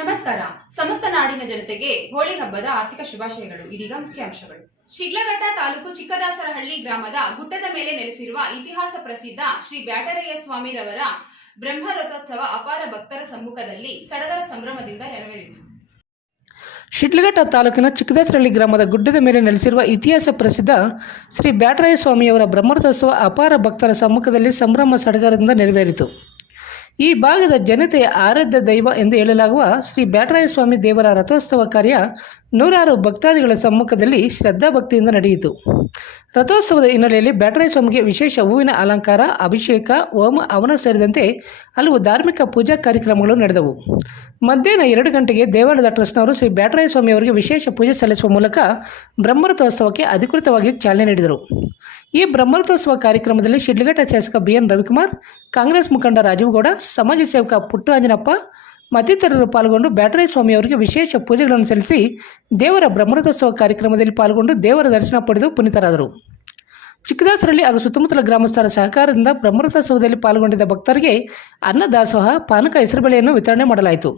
ನಮಸ್ಕಾರ. ಸಮಸ್ತ ನಾಡಿನ ಜನತೆಗೆ ಹೋಳಿ ಹಬ್ಬದ ಆರ್ಥಿಕ ಶುಭಾಶಯಗಳು. ಇದೀಗ ಮುಖ್ಯಾಂಶಗಳು. ಶಿಡ್ಲಘಟ್ಟ ತಾಲೂಕು ಚಿಕ್ಕದಾಸರಹಳ್ಳಿ ಗ್ರಾಮದ ಗುಡ್ಡದ ಮೇಲೆ ನೆಲೆಸಿರುವ ಇತಿಹಾಸ ಪ್ರಸಿದ್ಧ ಶ್ರೀ ಬ್ಯಾಟರಾಯ ಸ್ವಾಮಿರವರ ಬ್ರಹ್ಮ ರಥೋತ್ಸವ ಅಪಾರ ಭಕ್ತರ ಸಮ್ಮುಖದಲ್ಲಿ ಸಡಗರ ಸಂಭ್ರಮದಿಂದ ನೆರವೇರಿತು. ಶಿಡ್ಲಘಟ್ಟ ತಾಲೂಕಿನ ಚಿಕ್ಕದಾಸರಹಳ್ಳಿ ಗ್ರಾಮದ ಗುಡ್ಡದ ಮೇಲೆ ನೆಲೆಸಿರುವ ಇತಿಹಾಸ ಪ್ರಸಿದ್ಧ ಶ್ರೀ ಬ್ಯಾಟರಾಯ ಸ್ವಾಮಿಯವರ ಬ್ರಹ್ಮರಥೋತ್ಸವ ಅಪಾರ ಭಕ್ತರ ಸಮ್ಮುಖದಲ್ಲಿ ಸಂಭ್ರಮ ಸಡಗರದಿಂದ ನೆರವೇರಿತು. ಈ ಭಾಗದ ಜನತೆಯ ಆರಾಧ್ಯ ದೈವ ಎಂದು ಹೇಳಲಾಗುವ ಶ್ರೀ ಬ್ಯಾಟರಾಯ ಸ್ವಾಮಿ ದೇವರ ರಥೋತ್ಸವ ಕಾರ್ಯ ನೂರಾರು ಭಕ್ತಾದಿಗಳ ಸಮ್ಮುಖದಲ್ಲಿ ಶ್ರದ್ಧಾಭಕ್ತಿಯಿಂದ ನಡೆಯಿತು. ರಥೋತ್ಸವದ ಹಿನ್ನೆಲೆಯಲ್ಲಿ ಬ್ಯಾಟರಾಯ ಸ್ವಾಮಿಗೆ ವಿಶೇಷ ಹೂವಿನ ಅಲಂಕಾರ, ಅಭಿಷೇಕ, ಹೋಮ, ಹವನ ಸೇರಿದಂತೆ ಹಲವು ಧಾರ್ಮಿಕ ಪೂಜಾ ಕಾರ್ಯಕ್ರಮಗಳು ನಡೆದವು. ಮಧ್ಯಾಹ್ನ 2 ಗಂಟೆಗೆ ದೇವಾಲಯದ ಟ್ರಸ್ಟ್ನವರು ಶ್ರೀ ಬ್ಯಾಟರಾಯ ಸ್ವಾಮಿಯವರಿಗೆ ವಿಶೇಷ ಪೂಜೆ ಸಲ್ಲಿಸುವ ಮೂಲಕ ಬ್ರಹ್ಮರಥೋತ್ಸವಕ್ಕೆ ಅಧಿಕೃತವಾಗಿ ಚಾಲನೆ ನೀಡಿದರು. ಈ ಬ್ರಹ್ಮರಥೋತ್ಸವ ಕಾರ್ಯಕ್ರಮದಲ್ಲಿ ಶಿಡ್ಲಘಟ್ಟ ಶಾಸಕ ಬಿಎನ್ ರವಿಕುಮಾರ್, ಕಾಂಗ್ರೆಸ್ ಮುಖಂಡ ರಾಜೀವ್ ಗೌಡ, ಸಮಾಜ ಸೇವಕ ಪುಟ್ಟು ಅಂಜನಪ್ಪ ಮತ್ತಿತರರು ಪಾಲ್ಗೊಂಡು ಬ್ಯಾಟರಾಯ ಸ್ವಾಮಿಯವರಿಗೆ ವಿಶೇಷ ಪೂಜೆಗಳನ್ನು ಸಲ್ಲಿಸಿ ದೇವರ ಬ್ರಹ್ಮರಥೋತ್ಸವ ಕಾರ್ಯಕ್ರಮದಲ್ಲಿ ಪಾಲ್ಗೊಂಡು ದೇವರ ದರ್ಶನ ಪಡೆದು ಪುನೀತರಾದರು. ಚಿಕ್ಕದಾಸರಹಳ್ಳಿ ಹಾಗೂ ಸುತ್ತಮುತ್ತಲ ಗ್ರಾಮಸ್ಥರ ಸಹಕಾರದಿಂದ ಬ್ರಹ್ಮರಥೋತ್ಸವದಲ್ಲಿ ಪಾಲ್ಗೊಂಡಿದ್ದ ಭಕ್ತರಿಗೆ ಅನ್ನದಾಸೋಹ, ಪಾನಕ, ಹೆಸರುಬೇಳೆಯನ್ನು ವಿತರಣೆ ಮಾಡಲಾಯಿತು.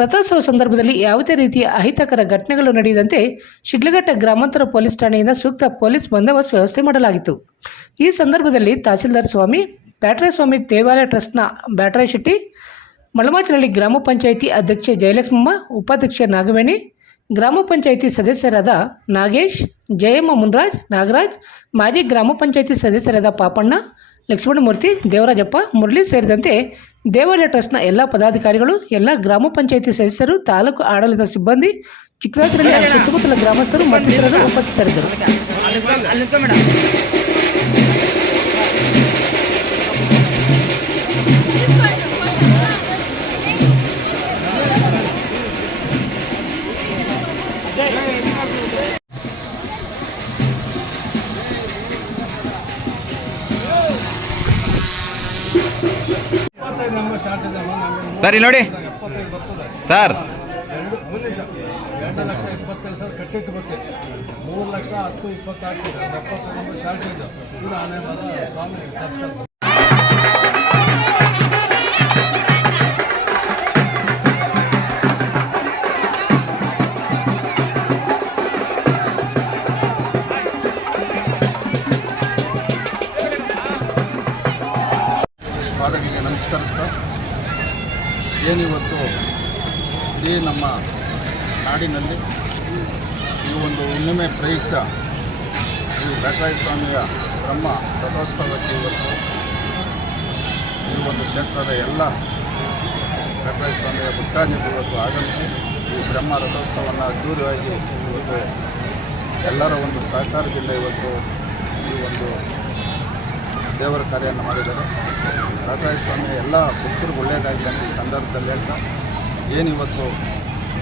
ರಥೋತ್ಸವ ಸಂದರ್ಭದಲ್ಲಿ ಯಾವುದೇ ರೀತಿಯ ಅಹಿತಕರ ಘಟನೆಗಳು ನಡೆಯದಂತೆ ಶಿಡ್ಲಘಟ್ಟ ಗ್ರಾಮಾಂತರ ಪೊಲೀಸ್ ಠಾಣೆಯಿಂದ ಸೂಕ್ತ ಪೊಲೀಸ್ ಬಂದೋಬಸ್ತ್ ವ್ಯವಸ್ಥೆ ಮಾಡಲಾಗಿತ್ತು. ಈ ಸಂದರ್ಭದಲ್ಲಿ ತಹಸೀಲ್ದಾರ್ ಸ್ವಾಮಿ, ಬ್ಯಾಟರಾಯ ಸ್ವಾಮಿ ದೇವಾಲಯ ಟ್ರಸ್ಟ್ನ ಬ್ಯಾಟರಾಯ ಶೆಟ್ಟಿ, ಮಳಮಾಚಿನಹಳ್ಳಿ ಗ್ರಾಮ ಪಂಚಾಯಿತಿ ಅಧ್ಯಕ್ಷೆ ಜಯಲಕ್ಷ್ಮಮ್ಮ, ಉಪಾಧ್ಯಕ್ಷೆ ನಾಗವೇಣಿ, ಗ್ರಾಮ ಪಂಚಾಯಿತಿ ಸದಸ್ಯರಾದ ನಾಗೇಶ್, ಜಯಮ್ಮ ಮುನ್ರಾಜ್, ನಾಗರಾಜ್, ಮಾಜಿ ಗ್ರಾಮ ಪಂಚಾಯಿತಿ ಸದಸ್ಯರಾದ ಪಾಪಣ್ಣ, ಲಕ್ಷ್ಮಣಮೂರ್ತಿ, ದೇವರಾಜಪ್ಪ, ಮುರಳಿ ಸೇರಿದಂತೆ ದೇವಾಲಯ ಟ್ರಸ್ಟ್ನ ಎಲ್ಲ ಪದಾಧಿಕಾರಿಗಳು, ಎಲ್ಲ ಗ್ರಾಮ ಪಂಚಾಯಿತಿ ಸದಸ್ಯರು, ತಾಲೂಕು ಆಡಳಿತ ಸಿಬ್ಬಂದಿ, ಚಿಕ್ಕದಾಸರಹಳ್ಳಿ ಹಾಗೂ ಸುತ್ತಮುತ್ತಲ ಗ್ರಾಮಸ್ಥರು ಮತ್ತಿತರರು ಉಪಸ್ಥಿತರಿದ್ದರು. ಸರ್ ಇಲ್ಲಿ ನೋಡಿ ಸರ್, 2,25,000 ಕಟ್ಟಿಟ್ಟು ಬರ್ತೀವಿ, 3,10,20 75 ಶಾರ್ಟೇಜ್ ಇದು ಆನೆ ಸ್ವಾಮಿ ದರ್ಶನ. ಪಾದಗಳಿಗೆ ನಮಸ್ಕರಿಸ್ತಾ ಏನಿವತ್ತು ಇಡೀ ನಮ್ಮ ನಾಡಿನಲ್ಲಿ ಈ ಒಂದು ಹುಣ್ಣಿಮೆ ಪ್ರಯುಕ್ತ ಈ ಬ್ಯಾಟರಾಯ ಸ್ವಾಮಿಯ ಬ್ರಹ್ಮ ರಥೋತ್ಸವಕ್ಕೆ ಇವತ್ತು ಈ ಒಂದು ಕ್ಷೇತ್ರದ ಎಲ್ಲ ಬ್ಯಾಟರಾಯ ಸ್ವಾಮಿಯ ಭಕ್ತಾದಿಗಳು ಇವತ್ತು ಆಗಮಿಸಿ ಈ ಬ್ರಹ್ಮ ರಥೋತ್ಸವವನ್ನು ಅದ್ದೂರಿಯಾಗಿ ಇವತ್ತು ಎಲ್ಲರ ಒಂದು ಸಹಕಾರದಿಂದ ಇವತ್ತು ಈ ಒಂದು ದೇವರ ಕಾರ್ಯವನ್ನು ಮಾಡಿದ್ದಾರೆ. ಬ್ಯಾಟರಾಯ ಸ್ವಾಮಿ ಎಲ್ಲ ಭಕ್ತರಿಗೂ ಒಳ್ಳೆಯದಾಗಲಿ ಅಂತ ಈ ಸಂದರ್ಭದಲ್ಲಿ ಹೇಳ್ತಾ ಏನಿವತ್ತು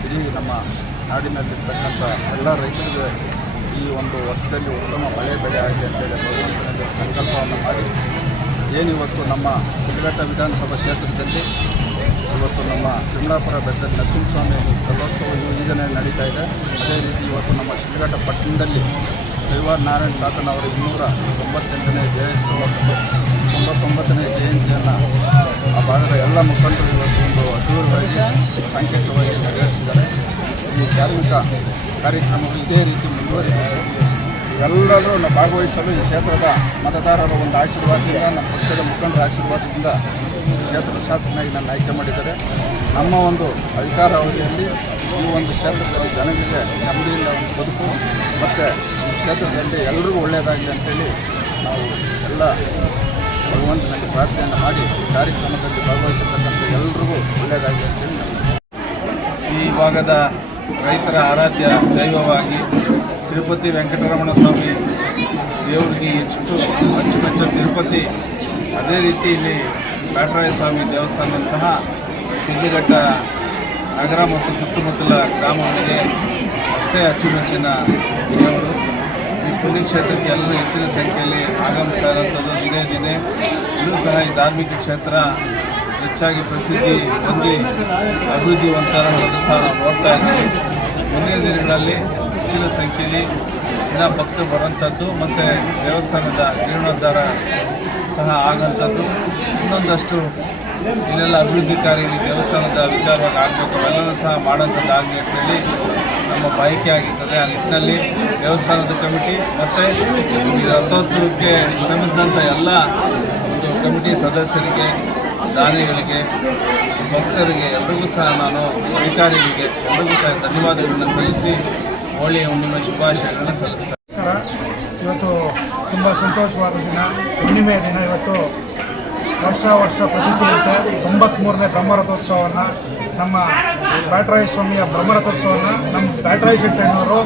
ಇಡೀ ನಮ್ಮ ನಾಡಿನಲ್ಲಿರ್ತಕ್ಕಂಥ ಎಲ್ಲ ರೈತರಿಗೆ ಈ ಒಂದು ವರ್ಷದಲ್ಲಿ ಉತ್ತಮ ಮಳೆ ಬೆಳೆ ಆಗಲಿ ಅಂತೇಳಿ ಭಗವಂತನಲ್ಲಿ ಸಂಕಲ್ಪವನ್ನು ಮಾಡಿ ಏನಿವತ್ತು ನಮ್ಮ ಶಿಡ್ಲಘಟ್ಟ ವಿಧಾನಸಭಾ ಕ್ಷೇತ್ರದಲ್ಲಿ ಇವತ್ತು ನಮ್ಮ ತಿಮ್ಲಾಪುರ ಬೆಟ್ಟದ ನರಸಿಂಹಸ್ವಾಮಿ ರಥೋತ್ಸವ ಯೋಜನೆ ನಡೀತಾ ಇದೆ. ಅದೇ ರೀತಿ ಇವತ್ತು ನಮ್ಮ ಶಿಡ್ಲಘಟ್ಟ ಪಟ್ಟಣದಲ್ಲಿ ರವಿವಾರ ನಾರಾಯಣ ತಾತನ ಅವರ 298ನೇ ಜಯೋತ್ಸವ 99ನೇ ಜಯಂತಿಯನ್ನು ಆ ಭಾಗದ ಎಲ್ಲ ಮುಖಂಡರು ಇವತ್ತು ಒಂದು ಅದ್ದೂರಿಯಾಗಿ ಸಾಂಕೇತಿಕವಾಗಿ ನೆರವೇರಿಸಿದ್ದಾರೆ. ಈ ಧಾರ್ಮಿಕ ಕಾರ್ಯಕ್ರಮಗಳು ಇದೇ ರೀತಿ ಮುಂದುವರಿಬೇಕು. ಎಲ್ಲರೂ ಭಾಗವಹಿಸಲು ಈ ಕ್ಷೇತ್ರದ ಮತದಾರರ ಒಂದು ಆಶೀರ್ವಾದದಿಂದ, ನಮ್ಮ ಪಕ್ಷದ ಮುಖಂಡರ ಆಶೀರ್ವಾದದಿಂದ ಕ್ಷೇತ್ರದ ಶಾಸಕನಾಗಿ ನನ್ನ ಆಯ್ಕೆ ಮಾಡಿದ್ದಾರೆ. ನಮ್ಮ ಒಂದು ಅಧಿಕಾರಾವಧಿಯಲ್ಲಿ ಈ ಒಂದು ಕ್ಷೇತ್ರದಲ್ಲಿ ಜನರಿಗೆ ನೆಮ್ಮದಿಯಿಂದ ಒಂದು ಬದುಕು ಮತ್ತು ಈ ಕ್ಷೇತ್ರದಲ್ಲಿ ಎಲ್ಲರಿಗೂ ಒಳ್ಳೆಯದಾಗಲಿ ಅಂತೇಳಿ ನಾವು ಎಲ್ಲ ಭಗವಂತನಲ್ಲಿ ಪ್ರಾರ್ಥನೆಯನ್ನು ಮಾಡಿ ಈ ಕಾರ್ಯಕ್ರಮದಲ್ಲಿ ಭಾಗವಹಿಸತಕ್ಕಂಥ ಎಲ್ಲರಿಗೂ ಒಳ್ಳೆಯದಾಗಲಿ ಅಂತೇಳಿ ಈ ಭಾಗದ ರೈತರ ಆರಾಧ್ಯ ದೈವವಾಗಿ ತಿರುಪತಿ ವೆಂಕಟರಮಣ ಸ್ವಾಮಿ ದೇವರಿಗೆ ಎಷ್ಟು ಅಚ್ಚುಮೆಚ್ಚ ತಿರುಪತಿ, ಅದೇ ರೀತಿ ಇಲ್ಲಿ ಬ್ಯಾಟರಾಯ ಸ್ವಾಮಿ ದೇವಸ್ಥಾನ ಸಹ ಶಿಡ್ಲಘಟ್ಟ ನಗರ ಮತ್ತು ಸುತ್ತಮುತ್ತಲ ಗ್ರಾಮಗಳಿಗೆ ಅಷ್ಟೇ ಅಚ್ಚುಮೆಚ್ಚಿನ ದೇವರು. ಈ ಪುಣ್ಯಕ್ಷೇತ್ರಕ್ಕೆ ಎಲ್ಲರೂ ಹೆಚ್ಚಿನ ಸಂಖ್ಯೆಯಲ್ಲಿ ಆಗಮಿಸಿರುವಂಥದ್ದು ದಿನೇ ದಿನೇ ಇನ್ನೂ ಸಹ ಈ ಧಾರ್ಮಿಕ ಕ್ಷೇತ್ರ ಹೆಚ್ಚಾಗಿ ಪ್ರಸಿದ್ಧಿ ಹೊಂದಿ ಅಭಿವೃದ್ಧಿವಂತರನ್ನು ಸಹ ನಾವು ನೋಡ್ತಾ ಇದ್ದೀವಿ. ಮುಂದಿನ ದಿನಗಳಲ್ಲಿ ಹೆಚ್ಚಿನ ಸಂಖ್ಯೆಯಲ್ಲಿ ಇನ್ನೂ ಭಕ್ತರು ಬರುವಂಥದ್ದು ಮತ್ತು ದೇವಸ್ಥಾನದ ಜೀರ್ಣೋದ್ಧಾರ ಸಹ ಆಗೋಂಥದ್ದು ಇನ್ನೊಂದಷ್ಟು ಏನೆಲ್ಲ ಅಭಿವೃದ್ಧಿ ಕಾರ್ಯಗಳು ದೇವಸ್ಥಾನದ ವಿಚಾರವಾಗಿ ಆಗಬೇಕು ಅವೆಲ್ಲವೂ ಸಹ ಮಾಡೋಂಥದ್ದಾಗಲಿ ಅಂತೇಳಿ ನಮ್ಮ ಬಯಕೆ ಆಗಿರ್ತದೆ. ಆ ನಿಟ್ಟಿನಲ್ಲಿ ದೇವಸ್ಥಾನದ ಕಮಿಟಿ ಮತ್ತು ಈ ರಥೋತ್ಸವಕ್ಕೆ ಶ್ರಮಿಸಿದಂಥ ಎಲ್ಲ ಒಂದು ಕಮಿಟಿ ಸದಸ್ಯರಿಗೆ, ದಾನಿಗಳಿಗೆ, ಭಕ್ತರಿಗೆ ಎಲ್ಲರಿಗೂ ಸಹ ನಾನು ಅಧಿಕಾರಿಗಳಿಗೆ ಎಲ್ಲರಿಗೂ ಸಹ ಧನ್ಯವಾದಗಳನ್ನು ಸಲ್ಲಿಸಿ ಹೋಳಿ ಹುಣ್ಣಿಮೆ ಶುಭಾಶಯಗಳನ್ನು ಸಲ್ಲಿಸ್ತಾರೆ. ಇವತ್ತು ತುಂಬ ಸಂತೋಷವಾದ ದಿನ, ಹುಣ್ಣಿಮೆಯ ದಿನ. ಇವತ್ತು ವರ್ಷ ಪ್ರತಿಕ್ರಿಯಂತೆ 93ನೇ ಬ್ರಹ್ಮರಥೋತ್ಸವವನ್ನು, ನಮ್ಮ ಬ್ಯಾಟರಾಯ ಸ್ವಾಮಿಯ ಬ್ರಹ್ಮರಥೋತ್ಸವವನ್ನು ನಮ್ಮ ಬ್ಯಾಟರಾಯ ಶೆಟ್ಟಣ್ಣವರು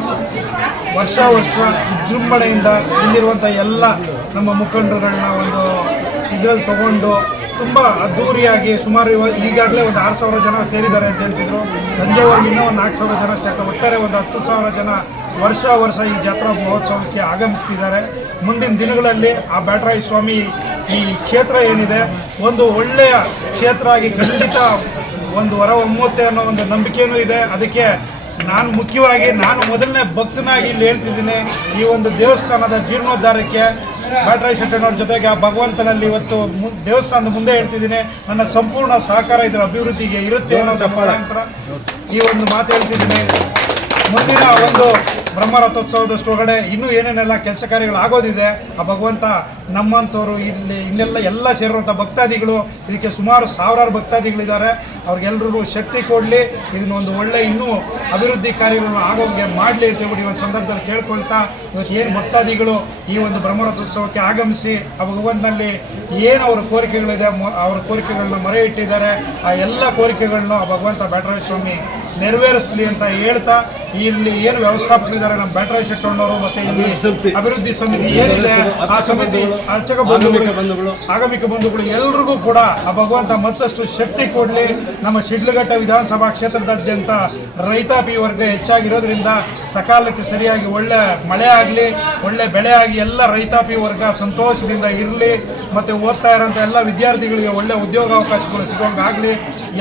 ವರ್ಷ ವಿಜೃಂಭಣೆಯಿಂದ ಇಲ್ಲಿರುವಂಥ ಎಲ್ಲ ನಮ್ಮ ಮುಖಂಡರುಗಳನ್ನ ಒಂದು ಇದರಲ್ಲಿ ತಗೊಂಡು ತುಂಬ ಅದ್ಧೂರಿಯಾಗಿ ಸುಮಾರು ಈಗಾಗಲೇ ಒಂದು 6,000 ಜನ ಸೇರಿದ್ದಾರೆ ಅಂತ ಹೇಳ್ತಿದ್ರು. ಸಂಜೆವರೆಗೆ ಇನ್ನೂ ಒಂದು 4,000 ಜನ ಸೇರ್ತಾರೆ. ಒಟ್ಟಾರೆ ಒಂದು 10,000 ಜನ ವರ್ಷ ಈ ಜಾತ್ರಾ ಮಹೋತ್ಸವಕ್ಕೆ ಆಗಮಿಸ್ತಿದ್ದಾರೆ. ಮುಂದಿನ ದಿನಗಳಲ್ಲಿ ಆ ಬ್ಯಾಟರಾಯ ಸ್ವಾಮಿ ಈ ಕ್ಷೇತ್ರ ಏನಿದೆ ಒಂದು ಒಳ್ಳೆಯ ಕ್ಷೇತ್ರ ಆಗಿ ಖಂಡಿತ ಒಂದು ಹೊರ ಹೊಮ್ಮುತ್ತೆ ಅನ್ನೋ ಒಂದು ನಂಬಿಕೆಯೂ ಇದೆ. ಅದಕ್ಕೆ ನಾನು ಮೊದಲನೇ ಭಕ್ತನಾಗಿ ಇಲ್ಲಿ ಹೇಳ್ತಿದ್ದೀನಿ, ಈ ಒಂದು ದೇವಸ್ಥಾನದ ಜೀರ್ಣೋದ್ಧಾರಕ್ಕೆ ಬ್ಯಾಟರಾಯ ಶೆಟ್ಟಣ್ಣವ್ರ ಜೊತೆಗೆ ಆ ಭಗವಂತನಲ್ಲಿ ಇವತ್ತು ದೇವಸ್ಥಾನದ ಮುಂದೆ ಹೇಳ್ತಿದ್ದೀನಿ, ನನ್ನ ಸಂಪೂರ್ಣ ಸಹಕಾರ ಇದರ ಅಭಿವೃದ್ಧಿಗೆ ಇರುತ್ತೆ ಅನ್ನೋ ಮುಖಾಂತರ ಈ ಒಂದು ಮಾತು ಹೇಳ್ತಿದ್ದೀನಿ. ಮುಂದಿನ ಒಂದು ಬ್ರಹ್ಮರಥೋತ್ಸವದಷ್ಟೊಳಗಡೆ ಇನ್ನೂ ಏನೇನೆಲ್ಲ ಕೆಲಸ ಕಾರ್ಯಗಳು ಆಗೋದಿದೆ, ಆ ಭಗವಂತ ನಮ್ಮಂಥವ್ರು ಇನ್ನೆಲ್ಲ ಸೇರಿರುವಂಥ ಭಕ್ತಾದಿಗಳು, ಇದಕ್ಕೆ ಸುಮಾರು 1000 ಭಕ್ತಾದಿಗಳಿದ್ದಾರೆ, ಅವ್ರಿಗೆಲ್ಲರಿಗೂ ಶಕ್ತಿ ಕೊಡಲಿ, ಇದನ್ನೊಂದು ಒಳ್ಳೆ ಇನ್ನೂ ಅಭಿವೃದ್ಧಿ ಕಾರ್ಯಗಳನ್ನು ಆಗೋಂಗೆ ಮಾಡಲಿ ಅಂತ ಹೇಳ್ಬಿಟ್ಟು ಈ ಒಂದು ಸಂದರ್ಭದಲ್ಲಿ ಕೇಳ್ಕೊಳ್ತಾ, ಇವತ್ತು ಏನು ಭಕ್ತಾದಿಗಳು ಈ ಒಂದು ಬ್ರಹ್ಮರಥೋತ್ಸವಕ್ಕೆ ಆಗಮಿಸಿ ಆ ಭಗವಂತನಲ್ಲಿ ಏನು ಅವರ ಕೋರಿಕೆಗಳಿದೆ ಅವರ ಕೋರಿಕೆಗಳನ್ನ ಮೊರೆ ಇಟ್ಟಿದ್ದಾರೆ, ಆ ಎಲ್ಲ ಕೋರಿಕೆಗಳನ್ನ ಆ ಭಗವಂತ ಬ್ಯಾಟರಾಯ ಸ್ವಾಮಿ ನೆರವೇರಿಸಲಿ ಅಂತ ಹೇಳ್ತಾ, ಇಲ್ಲಿ ಏನು ವ್ಯವಸ್ಥಾಪಕರಿದ್ದಾರೆ ನಮ್ಮ ಬ್ಯಾಟರಾಯ ಶೆಟ್ಟಣ್ಣವರು ಮತ್ತು ಇಲ್ಲಿ ಅಭಿವೃದ್ಧಿ ಸಮಿತಿ ಏನಿದೆ ಆ ಸಮಿತಿ ಅರ್ಚಕ ಬಂಧುಗಳು, ಆಗಮಿಕ ಬಂಧುಗಳು ಎಲ್ರಿಗೂ ಕೂಡ ಆ ಭಗವಂತ ಮತ್ತಷ್ಟು ಶಕ್ತಿ ಕೊಡಲಿ. ನಮ್ಮ ಶಿಡ್ಲಘಟ್ಟ ವಿಧಾನಸಭಾ ಕ್ಷೇತ್ರದಾದ್ಯಂತ ರೈತಾಪಿ ವರ್ಗ ಹೆಚ್ಚಾಗಿರೋದ್ರಿಂದ ಸಕಾಲಕ್ಕೆ ಸರಿಯಾಗಿ ಒಳ್ಳೆ ಮಳೆ ಆಗಲಿ, ಒಳ್ಳೆ ಬೆಳೆ ಆಗಿ ಎಲ್ಲ ರೈತಾಪಿ ವರ್ಗ ಸಂತೋಷದಿಂದ ಇರಲಿ, ಮತ್ತು ಓದ್ತಾ ಇರೋಂಥ ಎಲ್ಲ ವಿದ್ಯಾರ್ಥಿಗಳಿಗೆ ಒಳ್ಳೆ ಉದ್ಯೋಗಾವಕಾಶಗಳು ಸಿಗೋಂಗಾಗಲಿ,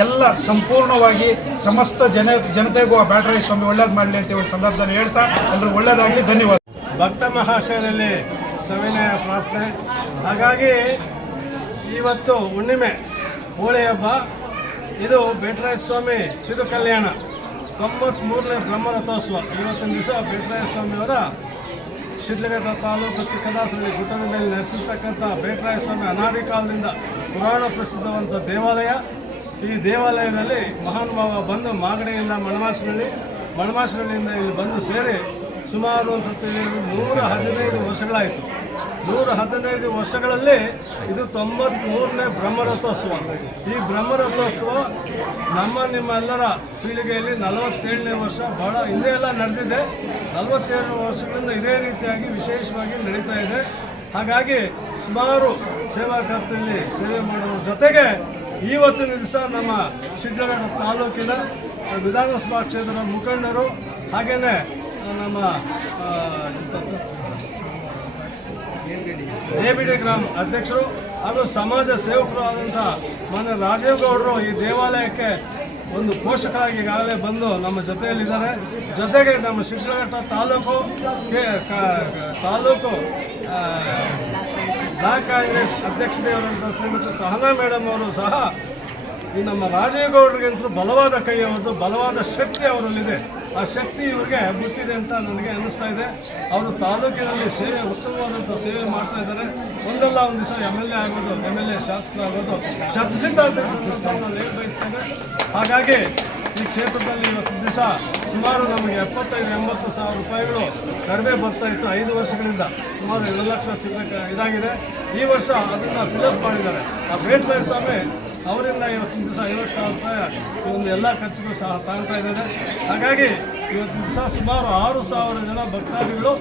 ಎಲ್ಲ ಸಂಪೂರ್ಣವಾಗಿ ಸಮಸ್ತ ಜನತೆಗೂ ಆ ಬ್ಯಾಟರಾಯ ಸ್ವಾಮಿ ಒಳ್ಳೇದು ಮಾಡಲಿ ಅಂತ ಒಂದು ಸಂದರ್ಭದಲ್ಲಿ ಹೇಳ್ತಾ ಎಲ್ಲರೂ ಒಳ್ಳೇದಾಗಲಿ. ಧನ್ಯವಾದ. ಭಕ್ತ ಮಹಾಶಯರಲ್ಲಿ ಸವಿನಯ ಪ್ರಾರ್ಥನೆ. ಹಾಗಾಗಿ ಇವತ್ತು ಹುಣ್ಣಿಮೆ ಹೋಳಿ ಹಬ್ಬ, ಇದು ಬ್ಯಾಟರಾಯ ಸ್ವಾಮಿ ತಿರುಕಲ್ಯಾಣ 93ನೇ ಬ್ರಹ್ಮರಥೋತ್ಸವ. ಇವತ್ತಿನ ದಿವಸ ಬ್ಯಾಟರಾಯ ಸ್ವಾಮಿಯವರ ಶಿಡ್ಲಘಟ್ಟ ತಾಲೂಕು ಚಿಕ್ಕದಾಸರಳ್ಳಿ ಗುಡ್ಡದ ಮೇಲೆ ನೆಲೆಸಿರ್ತಕ್ಕಂಥ ಬ್ಯಾಟರಾಯ ಸ್ವಾಮಿ ಅನಾದಿ ಕಾಲದಿಂದ ಪುರಾಣ ಪ್ರಸಿದ್ಧವಂಥ ದೇವಾಲಯ. ಈ ದೇವಾಲಯದಲ್ಲಿ ಮಹಾನುಭಾವ ಬಂದು ಮಾಗಡಿಯಿಂದ ಮಣಮಾಸನಹಳ್ಳಿಯಿಂದ ಇಲ್ಲಿ ಬಂದು ಸೇರಿ ಸುಮಾರು ಅಂತ 115 ವರ್ಷಗಳಾಯಿತು. 115 ವರ್ಷಗಳಲ್ಲಿ ಇದು 93ನೇ ಬ್ರಹ್ಮರಥೋತ್ಸವ. ಈ ಬ್ರಹ್ಮರಥೋತ್ಸವ ನಿಮ್ಮೆಲ್ಲರ ಪೀಳಿಗೆಯಲ್ಲಿ 47ನೇ ವರ್ಷ, ಬಹಳ ಹಿಂದೆ ಎಲ್ಲ ನಡೆದಿದೆ. 47 ವರ್ಷಗಳಿಂದ ಇದೇ ರೀತಿಯಾಗಿ ವಿಶೇಷವಾಗಿ ನಡೀತಾ ಇದೆ. ಹಾಗಾಗಿ ಸುಮಾರು ಸೇವಾಕರ್ತರಲ್ಲಿ ಸೇವೆ ಮಾಡೋದ್ರ ಜೊತೆಗೆ ಇವತ್ತಿನ ದಿವಸ ನಮ್ಮ ಶಿಡ್ಲಘಟ್ಟ ತಾಲೂಕಿನ ವಿಧಾನಸಭಾ ಕ್ಷೇತ್ರದ ಮುಖಂಡರು, ಹಾಗೆಯೇ ನಮ್ಮ ಎಬಿಡಿ ಗ್ರಾಮ ಅಧ್ಯಕ್ಷರು ಹಾಗೂ ಸಮಾಜ ಸೇವಕರು ಆದಂಥ ಮಾನ್ಯ ರಾಜೀವ್ ಗೌಡರು ಈ ದೇವಾಲಯಕ್ಕೆ ಒಂದು ಪೋಷಕರಾಗಿ ಈಗಾಗಲೇ ಬಂದು ನಮ್ಮ ಜೊತೆಯಲ್ಲಿದ್ದಾರೆ. ಜೊತೆಗೆ ನಮ್ಮ ಶಿಡ್ಲಘಟ್ಟ ತಾಲೂಕು ಬ್ಲಾಕ್ ಕಾಂಗ್ರೆಸ್ ಅಧ್ಯಕ್ಷತೆಯವರಂಥ ಶ್ರೀಮತಿ ಸಹನಾ ಮೇಡಮ್ ಅವರು ಸಹ ಈ ನಮ್ಮ ರಾಜೀವ್ ಗೌಡರಿಗಂತೂ ಬಲವಾದ ಕೈ ಅವರದ್ದು, ಬಲವಾದ ಶಕ್ತಿ ಅವರಲ್ಲಿದೆ. ಆ ಶಕ್ತಿ ಇವರಿಗೆ ಬಿಟ್ಟಿದೆ ಅಂತ ನನಗೆ ಅನ್ನಿಸ್ತಾ ಇದೆ. ಅವರು ತಾಲೂಕಿನಲ್ಲಿ ಉತ್ತಮವಾದಂಥ ಸೇವೆ ಮಾಡ್ತಾ ಇದ್ದಾರೆ. ಒಂದಲ್ಲ ಒಂದು ದಿವಸ MLA ಆಗೋದು, MLA ಶಾಸಕರಾಗೋದು ಶತಸಿದ್ಧ ಅಂತ ನಾನು ಹೇಳಿ ಬಯಸ್ತೇನೆ. ಹಾಗಾಗಿ ಈ ಕ್ಷೇತ್ರದಲ್ಲಿ ಇವತ್ತು ದಿವಸ ಸುಮಾರು ನಮಗೆ 75-80 ಸಾವಿರ ರೂಪಾಯಿಗಳು ಕಡಿಮೆ ಬರ್ತಾ ಇತ್ತು 5 ವರ್ಷಗಳಿಂದ. ಸುಮಾರು 2 ಲಕ್ಷ ಚಿಲ್ಲರೆ ಇದಾಗಿದೆ. ಈ ವರ್ಷ ಅದನ್ನು ಫಿಲಪ್ ಮಾಡಿದ್ದಾರೆ. ಆ ಬ್ಯಾಟರಾಯ ಸ್ವಾಮಿ ಅವರಿಂದ ಇವತ್ತಿನ ದಿವಸ 50,000 ರೂಪಾಯಿ ಒಂದು ಎಲ್ಲ ಖರ್ಚಿಗೂ ಸಹ ತಗೊಳ್ತಾ ಇದ್ದಾರೆ. ಹಾಗಾಗಿ ಇವತ್ತಿನ ದಿವಸ ಸುಮಾರು 6,000 ಜನ ಭಕ್ತಾದಿಗಳು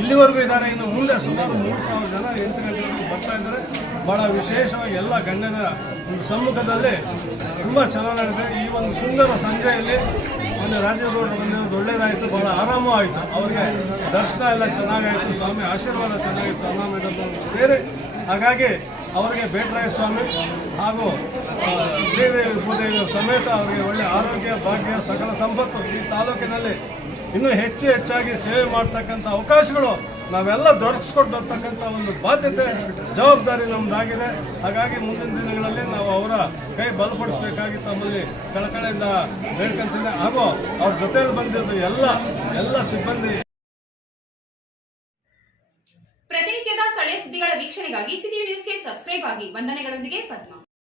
ಇಲ್ಲಿವರೆಗೂ ಇದ್ದಾರೆ. ಇನ್ನು ಮುಂದೆ ಸುಮಾರು 3,000 ಜನ 8 ಗಂಟೆವರೆಗೂ ಬರ್ತಾ ಇದ್ದಾರೆ. ಭಾಳ ವಿಶೇಷವಾಗಿ ಎಲ್ಲ ಗಣ್ಯರ ಒಂದು ಸಮ್ಮುಖದಲ್ಲಿ ತುಂಬ ಚೆನ್ನಾಗಿದೆ. ಈ ಒಂದು ಸುಂದರ ಸಂಜೆಯಲ್ಲಿ ಒಂದು ರಾಜೀವ್ ಗೌಡರು ಬಂದಿರೋದು ಒಳ್ಳೆಯದಾಯಿತು, ಭಾಳ ಆರಾಮವೂ ಆಯಿತು. ಅವರಿಗೆ ದರ್ಶನ ಎಲ್ಲ ಚೆನ್ನಾಗಾಯಿತು, ಸ್ವಾಮಿ ಆಶೀರ್ವಾದ ಚೆನ್ನಾಗಿತ್ತು, ಸಹನಾ ಮೇಡಮ್ ಸೇರಿ. ಹಾಗಾಗಿ ಅವರಿಗೆ ಬ್ಯಾಟರಾಯ ಸ್ವಾಮಿ ಹಾಗೂ ಶ್ರೀದೇವಿ ಭೂದೇವಿಯ ಸಮೇತ ಅವರಿಗೆ ಒಳ್ಳೆಯ ಆರೋಗ್ಯ, ಭಾಗ್ಯ, ಸಕಲ ಸಂಪತ್ತು ಈ ತಾಲೂಕಿನಲ್ಲಿ ಇನ್ನೂ ಹೆಚ್ಚಾಗಿ ಸೇವೆ ಮಾಡ್ತಕ್ಕಂಥ ಅವಕಾಶಗಳು ನಾವೆಲ್ಲ ದೊರಕಿಸ್ಕೊಡ್ತಕ್ಕಂಥ ಒಂದು ಬಾಧ್ಯತೆ ಜವಾಬ್ದಾರಿ ನಮ್ಮದಾಗಿದೆ. ಹಾಗಾಗಿ ಮುಂದಿನ ದಿನಗಳಲ್ಲಿ ನಾವು ಅವರ ಕೈ ಬಲಪಡಿಸಬೇಕಾಗಿ ತಮ್ಮಲ್ಲಿ ಕಳಕಳಿಯಿಂದ ಬೇಡ್ಕೊಂತೀನಿ. ಹಾಗೂ ಅವ್ರ ಜೊತೆಯಲ್ಲಿ ಬಂದಿದ್ದು ಎಲ್ಲ ಸಿಬ್ಬಂದಿ. ಪ್ರತಿನಿತ್ಯದ ಸ್ಥಳೀಯ ಸುದ್ದಿಗಳ ವೀಕ್ಷಣೆಗಾಗಿ ಸಿಟಿ ನ್ಯೂಸ್ಗೆ ಸಬ್ಸ್ಕ್ರೈಬ್ ಆಗಿ. ವಂದನೆಗಳೊಂದಿಗೆ ಪದ್ಮ.